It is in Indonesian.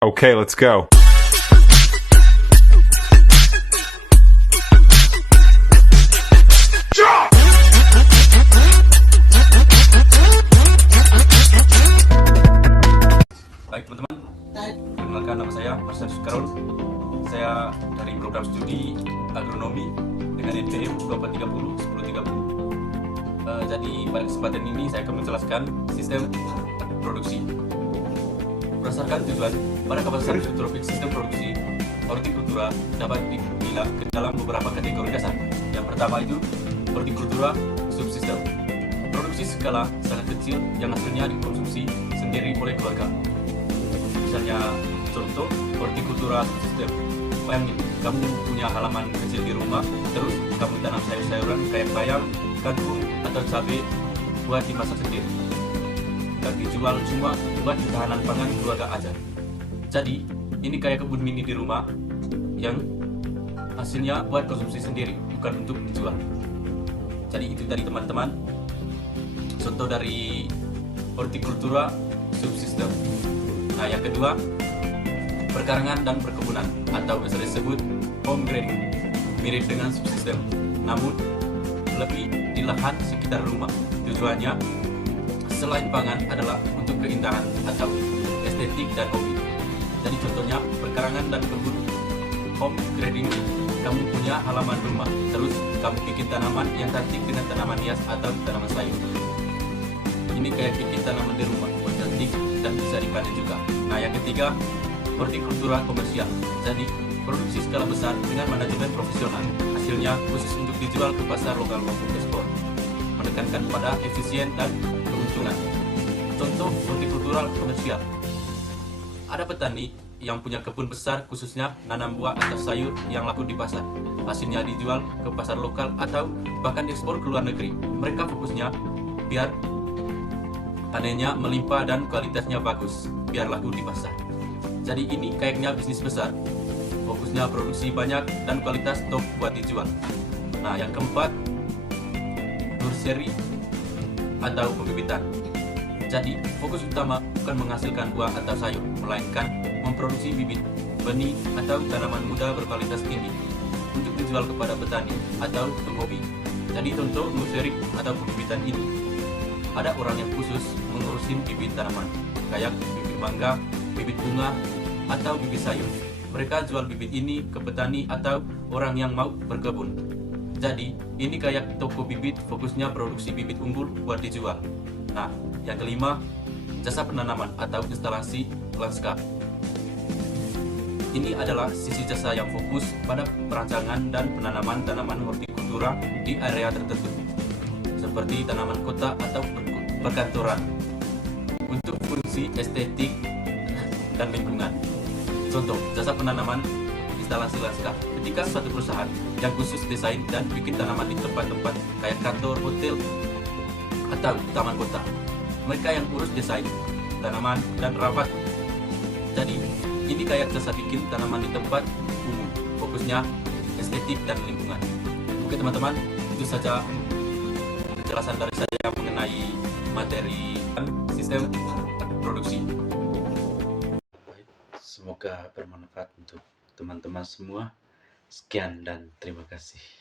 Okay, let's go. Baik teman-teman, perkenalkan nama saya Marcellus Karol. Saya dari program studi agronomi dengan NPM 2430 1030. Jadi pada kesempatan ini saya akan menjelaskan sistem produksi. Berdasarkan tujuan, pada kawasan subtropik sistem produksi hortikultura dapat dibilang ke dalam beberapa kategori dasar. Yang pertama itu hortikultura subsistem, produksi skala sangat kecil yang hasilnya dikonsumsi sendiri oleh keluarga. Misalnya contoh hortikultura subsistem. Bayangin, kamu punya halaman kecil di rumah, terus kamu tanam sayur-sayuran kayak bayam, kangkung, atau cabai buat dimasak sendiri. Dan dijual cuma buat ketahanan pangan keluarga aja. Jadi, ini kayak kebun mini di rumah yang hasilnya buat konsumsi sendiri, bukan untuk dijual. Jadi itu tadi teman-teman, contoh dari hortikultura subsistem. Nah, yang kedua, perkarangan dan perkebunan atau biasa disebut home grading. Mirip dengan subsistem, namun lebih di lahan sekitar rumah. Tujuannya selain pangan adalah untuk keindahan atau estetik dan hobi. Jadi contohnya perkarangan dan kebun. Home grading, kamu punya halaman rumah, terus kamu bikin tanaman yang cantik dengan tanaman hias atau tanaman sayur. Ini kayak bikin tanaman di rumah, cantik dan bisa dipanen juga. Nah, yang ketiga, hortikultura komersial. Jadi produksi skala besar dengan manajemen profesional. Hasilnya khusus untuk dijual ke pasar lokal maupun ekspor. Menekankan pada efisien dan keuntungan. Contoh hortikultura komersial. Ada petani yang punya kebun besar khususnya nanam buah atau sayur yang laku di pasar. Hasilnya dijual ke pasar lokal atau bahkan diekspor ke luar negeri. Mereka fokusnya biar panennya melimpah dan kualitasnya bagus, biar laku di pasar. Jadi ini kayaknya bisnis besar. Fokusnya produksi banyak dan kualitas top buat dijual. Nah, yang keempat, nursery atau pembibitan. Jadi, fokus utama bukan menghasilkan buah atau sayur, melainkan memproduksi bibit, benih, atau tanaman muda berkualitas tinggi untuk dijual kepada petani atau penghobi. Jadi, contoh nursery atau pembibitan ini, ada orang yang khusus mengurusin bibit tanaman, kayak bibit mangga, bibit bunga, atau bibit sayur. Mereka jual bibit ini ke petani atau orang yang mau berkebun. Jadi, ini kayak toko bibit, fokusnya produksi bibit unggul buat dijual. Nah, yang kelima, jasa penanaman atau instalasi lanskap. Ini adalah sisi jasa yang fokus pada perancangan dan penanaman tanaman hortikultura di area tertentu, seperti tanaman kota atau perkantoran, untuk fungsi estetik dan lingkungan. Contoh, jasa penanaman instalasi lanskap. Ketika suatu perusahaan yang khusus desain dan bikin tanaman di tempat-tempat kayak kantor, hotel, atau taman kota, mereka yang urus desain, tanaman, dan rawat. Jadi, ini kayak jasa bikin tanaman di tempat umum, fokusnya estetik dan lingkungan. Oke teman-teman, itu saja penjelasan dari saya mengenai materi sistem produksi. Semoga bermanfaat untuk teman-teman semua. Sekian dan terima kasih.